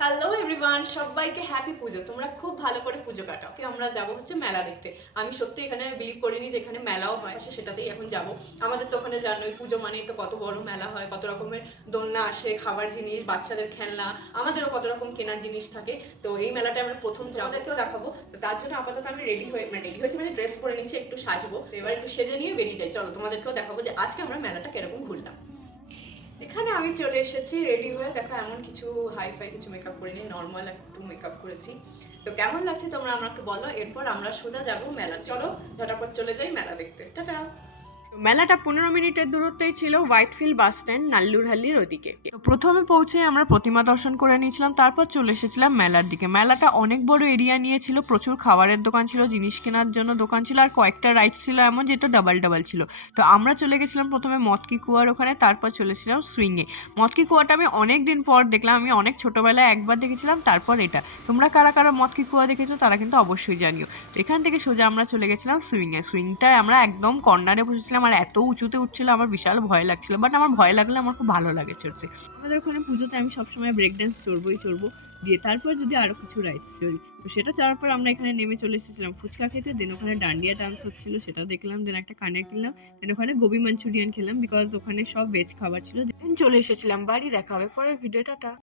Hello everyone, সবাইকে happy পুজো। তোমরা খুব ভালো করে পুজো কাটাও। আজকে আমরা যাব হচ্ছে মেলা দেখতে। আমি সত্যি এখানে বিলিভ করিনি যে এখানে মেলাও হয়, সেটাতেই এখন যাব। আমাদের তো ওখানে জানোই পুজো মানেই তো কত বড় মেলা হয়, কত রকমের দোলনা আসে, খাবার জিনিস, বাচ্চাদের খেলনা, আমাদেরও কত রকম কেনার জিনিস থাকে। তো এই মেলাটা আমরা প্রথম আমাদেরকেও দেখাবো। তো তার জন্য আপাতত আমি রেডি হয়েছি, মানে ড্রেস পরে নিচ্ছি, একটু সাজবো। এবার একটু সেজে নিয়ে বেরিয়ে যাই। চলো তোমাদেরকেও দেখাবো যে আজকে আমরা মেলাটা কিরকম ঘুরলাম। এখানে আমি চলে এসেছি রেডি হয়ে। দেখো এমন কিছু হাইফাই কিছু মেকআপ করিনি, নর্মাল একটু মেকআপ করেছি। তো কেমন লাগছে তোমরা আমাকে বলো। এরপর আমরা সোজা যাবো মেলা। চলো ঝটাপট চলে যাই মেলা দেখতে। টাটা। মেলাটা 15 মিনিটের দূরত্বেই ছিল হোয়াইটফিল্ড বাস স্ট্যান্ড, নাল্লুরহাল্লির ওদিকে। তো প্রথমে পৌঁছে আমরা প্রতিমা দর্শন করে নিয়েছিলাম, তারপর চলে এসেছিলাম মেলার দিকে। মেলাটা অনেক বড় এরিয়া নিয়েছিল, প্রচুর খাবারের দোকান ছিল, জিনিস কেনার জন্য দোকান ছিল, আর কয়েকটা রাইডস ছিল এমন যেটা ডাবল ডাবল ছিল। তো আমরা চলে গেছিলাম প্রথমে মতকি কুয়ার ওখানে, তারপর চলেছিলাম সুইংয়ে। মতকি কুয়াটা আমি অনেক দিন পর দেখলাম, আমি অনেক ছোটবেলায় একবার দেখেছিলাম, তারপর এটা। তোমরা কারা কারা মতকি কুয়া দেখেছো তারা কিন্তু অবশ্যই জানিও। তো এখান থেকে সোজা আমরা চলে গেছিলাম সুইংয়ে। সুইংটায় আমরা একদম কর্নারে বসেছিলাম, আর এত উঁচুতে উঠছিল আমার বিশাল ভয় লাগছিল, বাট আমার ভয় লাগলে আমার খুব ভালো লাগে চড়ছে। আমাদের ওখানে পুজোতে আমি সবসময় ব্রেক ড্যান্স চড়বো দিয়ে তারপর যদি আরো কিছু রাইডস চড়ি। তো সেটা চড়ার পর আমরা এখানে নেমে চলে এসেছিলাম ফুচকা খেতে। দেন ওখানে ডান্ডিয়া ডান্স হচ্ছিল, সেটা দেখলাম। দেন একটা কানের কিনলাম। দেন ওখানে গোবি মাঞ্চুরিয়ান খেলাম, বিকজ ওখানে সব ভেজ খাবার ছিল। দেন চলে এসেছিলাম বাড়ি। দেখা হবে পরের ভিডিওটা।